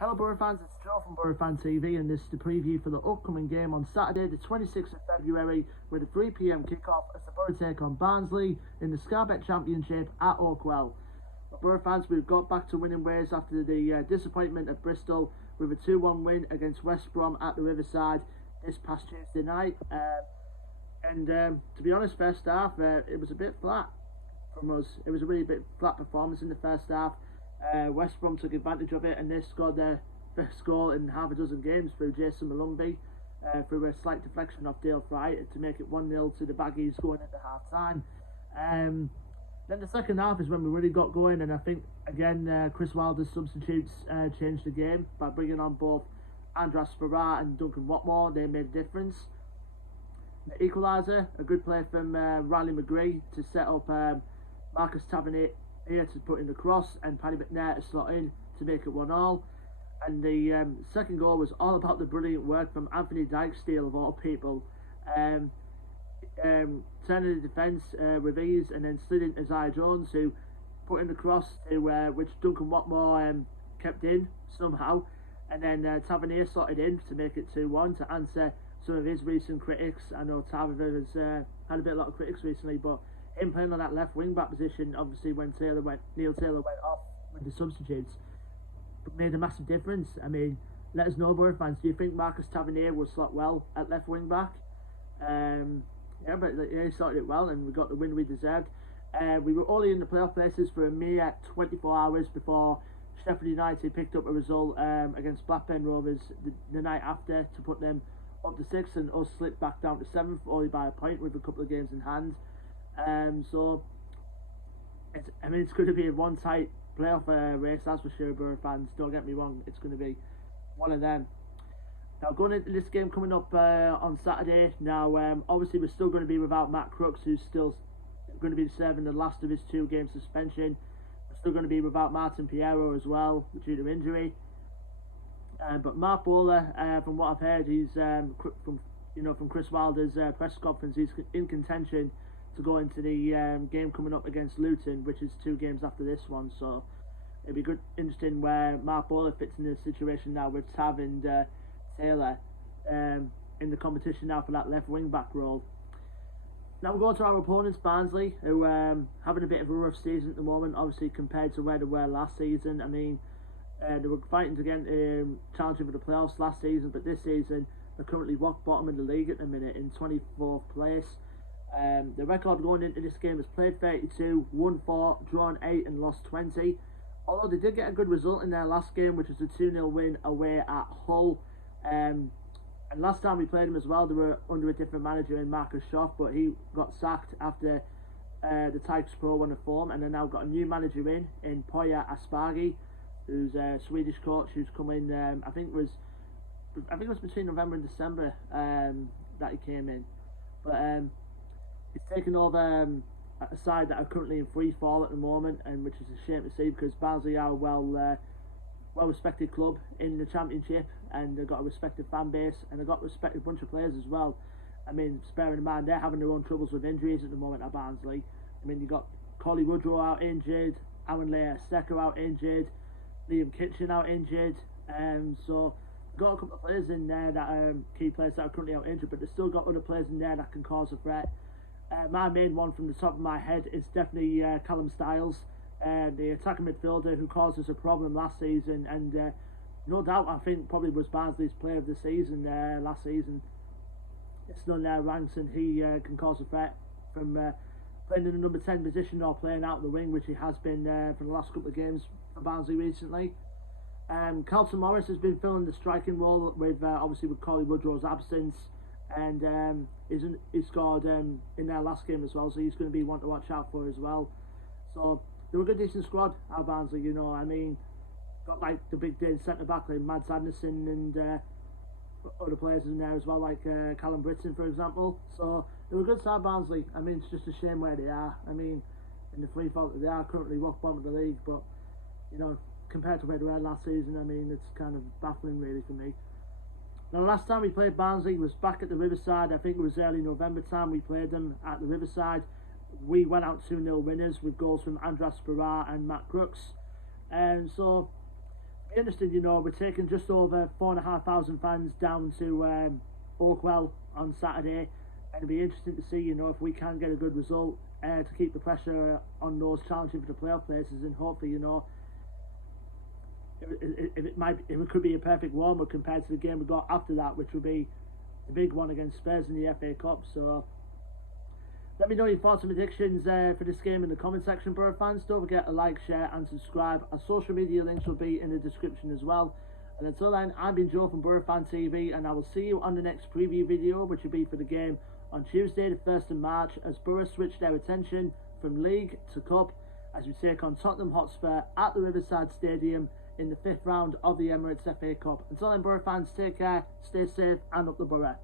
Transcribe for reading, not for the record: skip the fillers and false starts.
Hello Boro fans, it's Joe from Boro Fan TV and this is the preview for the upcoming game on Saturday the 26th of February with a 3 PM kickoff as the Boro take on Barnsley in the Scarbet Championship at Oakwell. Boro fans, we've got back to winning ways after the disappointment at Bristol with a 2-1 win against West Brom at the Riverside this past Tuesday night. To be honest, first half it was a bit flat from us. It was a really bit flat performance in the first half. West Brom took advantage of it and they scored their first goal in half a dozen games through Jason Malumbi through a slight deflection off Dale Fry to make it 1-0 to the Baggies going into half time. Then the second half is when we really got going, and I think again Chris Wilder's substitutes changed the game by bringing on both Andras Farrar and Duncan Watmore. They made a difference. The equaliser, a good play from Riley McGree to set up Marcus Tavernier here to put in the cross and Paddy McNair to slot in to make it 1-1. And the second goal was all about the brilliant work from Anthony Dykesdale of all people, turning the defence with ease and then slid in Isaiah Jones who put in the cross to which Duncan Watmore kept in somehow, and then Tavernier slotted in to make it 2-1 to answer some of his recent critics. I know Tavernier has had a lot of critics recently, but him playing on that left wing back position, obviously when Neil Taylor went off with the substitutes, made a massive difference. I mean, let us know, Boro fans, do you think Marcus Tavernier will slot well at left wing back? Yeah, but he sorted it well and we got the win we deserved. We were only in the playoff places for a mere 24 hours before Sheffield United picked up a result against Blackburn Rovers the night after to put them up to 6th, and us slipped back down to 7th only by a point with a couple of games in hand. So it's going to be a one tight playoff race, that's for sure, Boro fans. Don't get me wrong, it's going to be one of them. Now, going into this game coming up on Saturday, now obviously we're still going to be without Matt Crooks, who's still going to be serving the last of his 2-game suspension. We're still going to be without Martin Piero as well due to injury. But Mark Bowler, from what I've heard, he's from Chris Wilder's press conference, he's in contention to go into the game coming up against Luton, which is 2 games after this one. So it'd be interesting where Mark Bowler fits in this situation now with Tav and Taylor in the competition now for that left wing back role. Now we'll go to our opponents, Barnsley, who having a bit of a rough season at the moment, obviously compared to where they were last season. I mean, they were fighting to get challenging for the playoffs last season, but this season they're currently rock bottom in the league at the minute in 24th place. The record going into this game is played 32, won 4, drawn 8 and lost 20. Although they did get a good result in their last game, which was a 2-0 win away at Hull. And last time we played them as well, they were under a different manager in Marcus Schoff, but he got sacked after the Tigers Pro won a form, and they now got a new manager in Poya Asbaghi, who's a Swedish coach who's come in. I think it was between November and December that he came in, but he's taken over a side that are currently in free fall at the moment, and which is a shame to see because Barnsley are a well respected club in the Championship, and they've got a respected fan base, and they've got a respected bunch of players as well. I mean, bearing in mind they're having their own troubles with injuries at the moment at Barnsley. I mean, you've got Collie Woodrow out injured, Aaron Leah Secker out injured, Liam Kitchen out injured, so got a couple of players in there that are key players that are currently out injured, but they've still got other players in there that can cause a threat. My main one from the top of my head is definitely Callum Styles, the attacking midfielder who caused us a problem last season, and no doubt I think probably was Barnsley's player of the season last season. It's none their ranks, and he can cause a threat from playing in the number 10 position or playing out the wing, which he has been for the last couple of games for Barnsley recently. Carlton Morris has been filling the striking role with obviously with Collie Woodrow's absence, and he scored in their last game as well, so he's going to be one to watch out for as well. So they were a good decent squad at Barnsley, you know. I mean, got like the big day centre back like Mads Anderson and other players in there as well, like Callum Britton for example. So they were a good side, Barnsley. I mean, it's just a shame where they are. I mean, in the free fall, they are currently rock bottom of the league, but you know, compared to where they were last season, I mean, it's kind of baffling really for me. Now, the last time we played Barnsley was back at the Riverside. I think it was early November time we played them at the Riverside. We went out 2-0 winners with goals from Andras Farrar and Matt Crooks. So interesting, you know, we're taking just over 4,500 fans down to Oakwell on Saturday, and it'll be interesting to see, you know, if we can get a good result to keep the pressure on those challenging for the playoff places, and hopefully, you know, it could be a perfect warm-up compared to the game we got after that, which would be the big one against Spurs in the FA Cup. So let me know your thoughts and predictions for this game in the comment section, Boro fans. Don't forget to like, share and subscribe. Our social media links will be in the description as well. And until then, I've been Joe from Boro Fan TV, and I will see you on the next preview video, which will be for the game on Tuesday the 1st of March, as Boro switch their attention from League to Cup as we take on Tottenham Hotspur at the Riverside Stadium in the 5th round of the Emirates FA Cup. Until then, Boro fans, take care, stay safe and up the Boro.